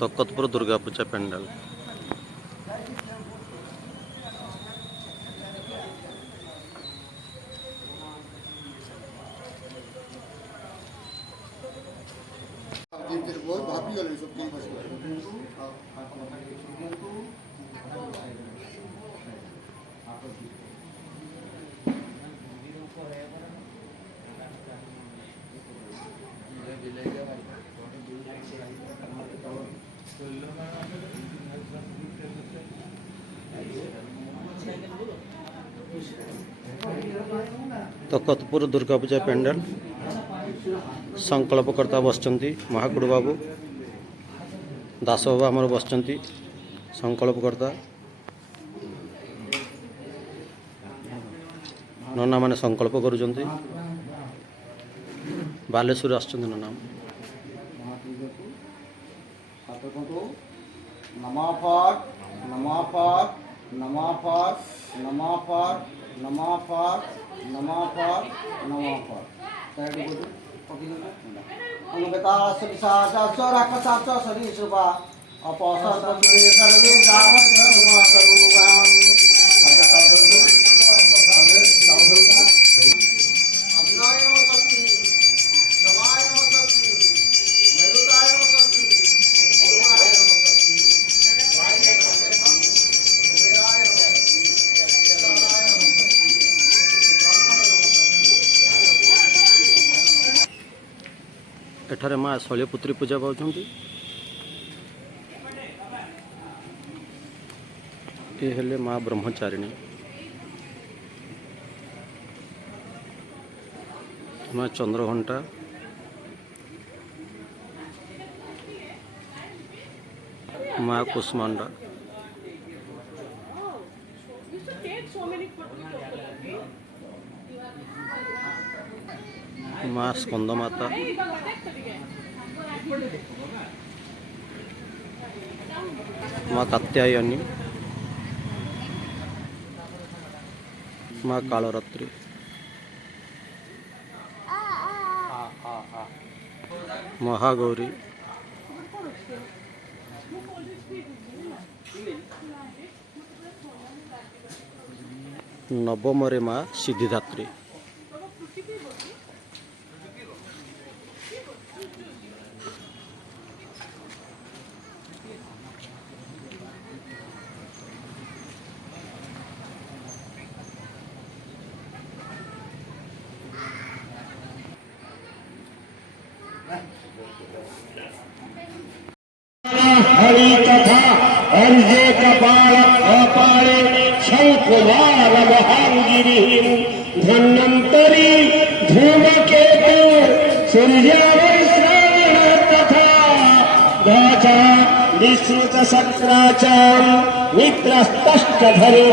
तकतपुर दुर्गा पूजा पेंडाल। तकतपुर दुर्गा पूजा पेंडाल संकल्पकर्ता बसचंती महाकुड़ बाबू दास बाबा आमर बसचंती संकल्पकर्ता नना माने संकल्प करुचंती बालेश्वर आसचंती नना नमाफार नमाफार नमाफार नमाफार नमाफार नमाफार नमाफार सरीसृपा अपसर्पे सर्वे एठारे माँ शैलपुत्री पूजा पाउछंती। ये हेले माँ ब्रह्मचारिणी माँ चंद्रघंटा माँ कुष्मांडा माँ स्कंदमाता माँ कात्यायनी माँ कालरात्रि महागौरी नवमरे माँ सिद्धिदात्री हरि कथा अर्जे कपाल अपाले शंकुमार महागिरी धन्वंतरी धूमकेतु सूर्यावश्रावण तथा गाचा विश्रुत शक्राचाम मित्रस्तश्च धरे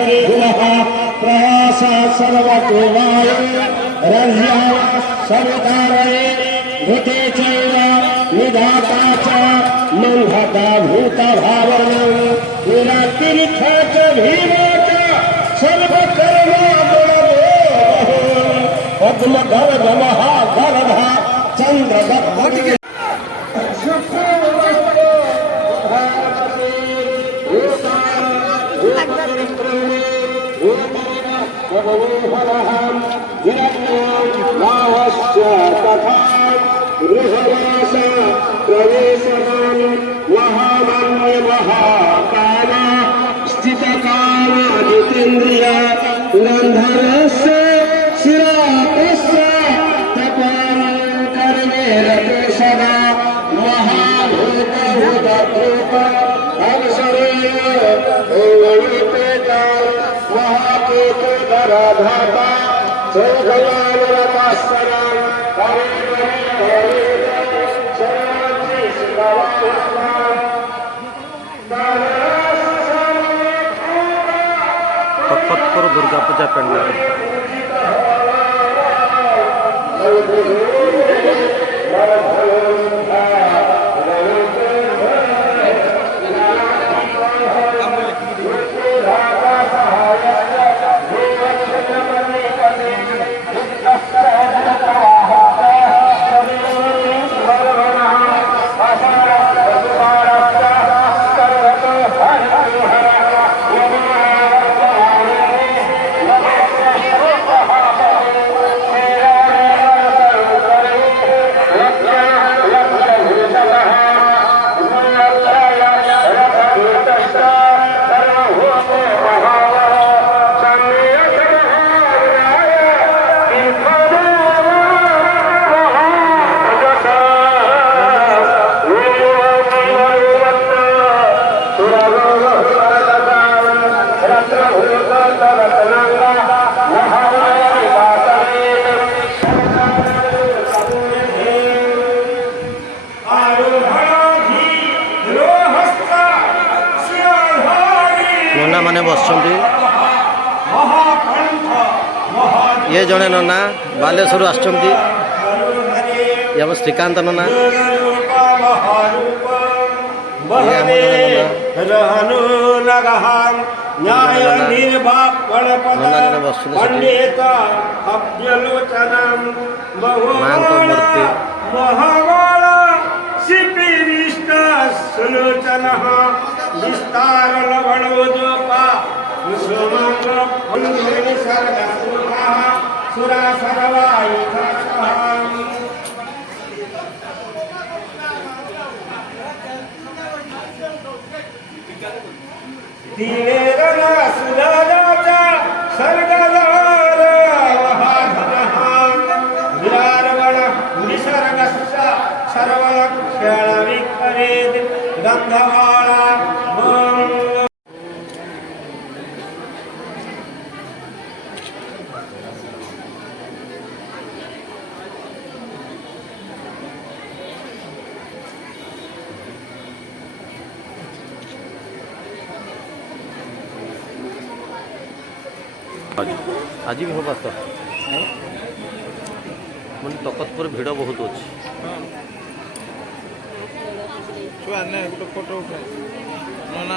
प्रयास सर्वकुमाय रज्या सवितारये भूते चैव निधाता च मंहता भूत भावनं निरातीर्थ च भीमो च सर्वकर्मादो पद्म गर्भ महागर्भा चंद्र गृहवास प्रवेशवान महामान्य महाकाल स्थित काल जितेन्द्रिय पुरंधरस्य शिरापस्य तपन करने रते सदा महाभूतभूतरूप अवसरेण ओवणिपेता महाकेतुधराधाता चौघलावरतास्तरा तकतपुर दुर्गा पूजा पेंडाल ନନା ମାନେ ବସିଛନ୍ତି। ଇଏ ଜଣେ ନନା ବାଲେଶ୍ୱରରୁ ଆସିଛନ୍ତି। ଇଏ ଆମ ଶ୍ରୀକାନ୍ତ ନନା। ଇଏ ଆମ ଜଣେ ନନା ଜଣେ ବସିଛନ୍ତି ସେଠି। ମାଙ୍କ ମୂର୍ତ୍ତି विस्तार लवणोदोपा सुरा सर्वायुधा धीरेरना सुदाचा सर्गदार महाधनः विरारवण निसर्गस्य सर्वलक्षण विखरेद गंधवाला ଆଜି ବି ହବା ତ ମାନେ ତକତପୁର ଭିଡ଼ ବହୁତ ଅଛି। ଛୁଆ ନେ ଗୋଟେ ଫଟୋ ଉଠାଏ ନନା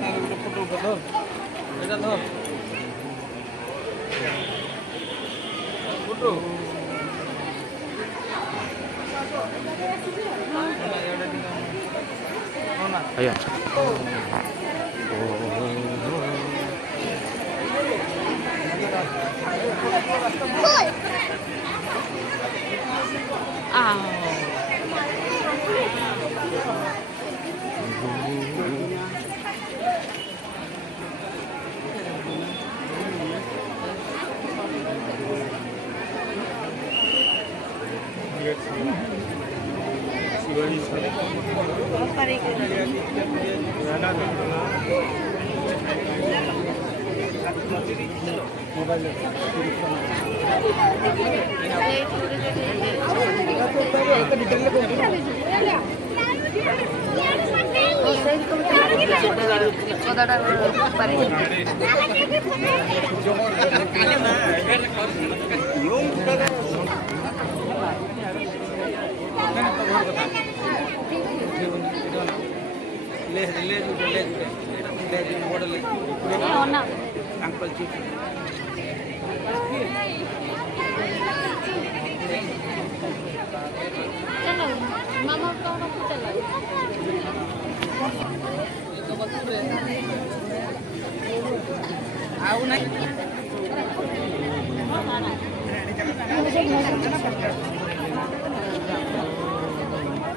ସାଙ୍ଗରେ ଗୋଟେ ଫଟୋ ଉଠା ଧର ଏଇଟା ଧର ଫଟୋ ଆଜ୍ଞା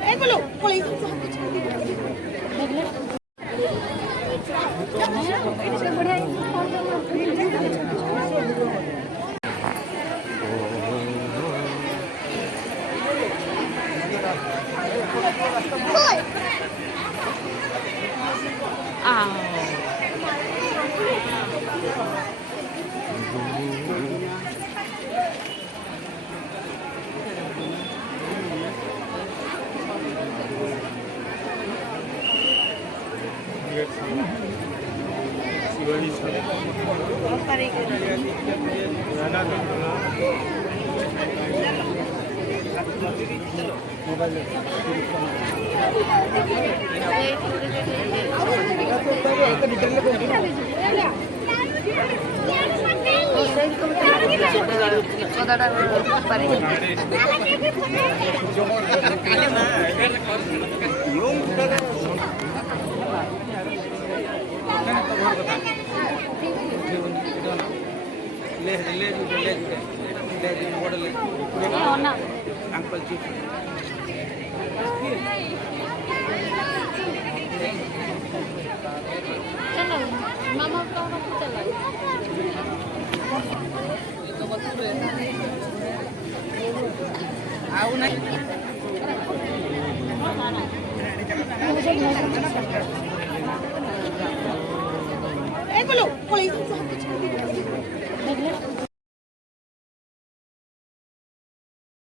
Eccolo, poi